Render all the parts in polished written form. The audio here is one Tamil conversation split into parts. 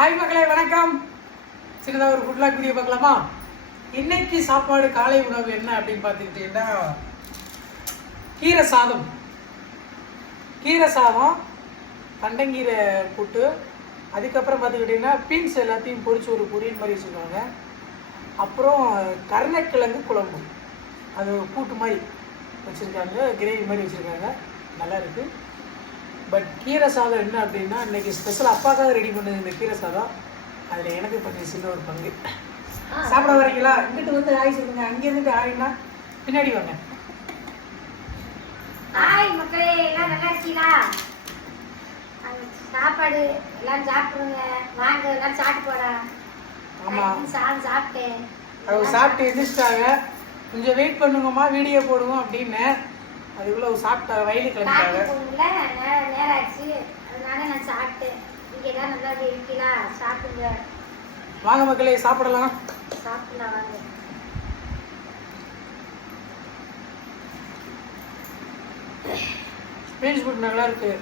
ஹாய் மக்களே, வணக்கம். சின்னதாக ஒரு ஃபுட் லாக் வீடியோ பார்க்கலாமா? இன்னைக்கு சாப்பாடு காலை உணவு என்ன அப்படின்னு பார்த்துக்கிட்டிங்கன்னா கீரை சாதம். கீரை சாதம், தண்டங்கீரை கூட்டு, அதுக்கப்புறம் பார்த்துக்கிட்டிங்கன்னா பீன்ஸ் எல்லாத்தையும் பொரிச்சு ஒரு பொரியல் மாதிரி வச்சுருக்காங்க. அப்புறம் கருணைக்கிழங்கு குழம்பு, அது கூட்டு மாதிரி வச்சுருக்காங்க, கிரேவி மாதிரி வச்சுருக்காங்க, நல்லா இருக்குது. பட் கீரை சாதம் என்ன அப்படின்னா இன்றைக்கி ஸ்பெஷல் அப்பாக்காக ரெடி பண்ணது இந்த கீரை சாதம். அதில் எனக்கு கொஞ்சம் சின்ன ஒரு பங்கு. சாப்பிட வரீங்களா? இங்கிட்டு வந்து ஆய் சொல்லுங்க, அங்கேருந்து ஆயினா பின்னாடி வாங்க. ஹாய் மக்களே, எல்லாம் நல்லா இருக்கீங்களா? சாப்பாடு எல்லாம் சாப்பிடுங்க, வாங்க எல்லாம் சாப்பிட்டு போடா. ஆமாம், சாப்பிட்டேன். அவங்க சாப்பிட்டு எதிர்ச்சிட்டாங்க. கொஞ்சம் வெயிட் பண்ணுங்கம்மா, வீடியோ போடுவோம் அப்படின்னு. அதுக்குள்ள சாப்பிட்ட வயலுக்கு கிளம்பிட்டாங்க. நேரம் ஆயிடுச்சு, அதனால நான் சாப்பிட்டேன். நீங்க தான் நல்லா இருக்கீங்களா? சாப்பிடுங்க. வாங்க மக்களே, சாப்பிடலாம். சாப்பிடலாம் வாங்க. பீன்ஸ் ஃபுட் நல்லா இருக்கு.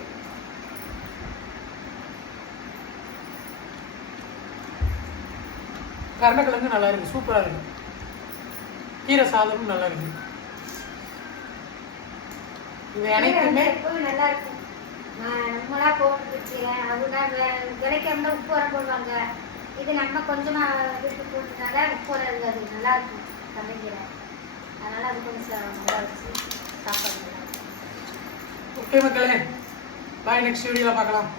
கருணைக்கிழங்கு நல்லா இருக்கு, சூப்பராக இருக்கு. கீரை சாதமும் நல்லா இருக்கு. இது அனைத்துமே நல்லா இருக்கும். நம்மளா போட்டு வச்சுக்கிறேன், அவங்க கிடைக்காம உப்பு வர போடுவாங்க. இது நம்ம கொஞ்சமா விட்டு போட்டுனால உப்பு வர இருக்காது, நல்லா இருக்கும் சமைக்கிறேன். அதனால அது கொஞ்சம் நல்லா வச்சு சாப்பாடு. ஓகே மக்களே, பாய். நெக்ஸ்ட் வீடியோவில் பார்க்கலாம்.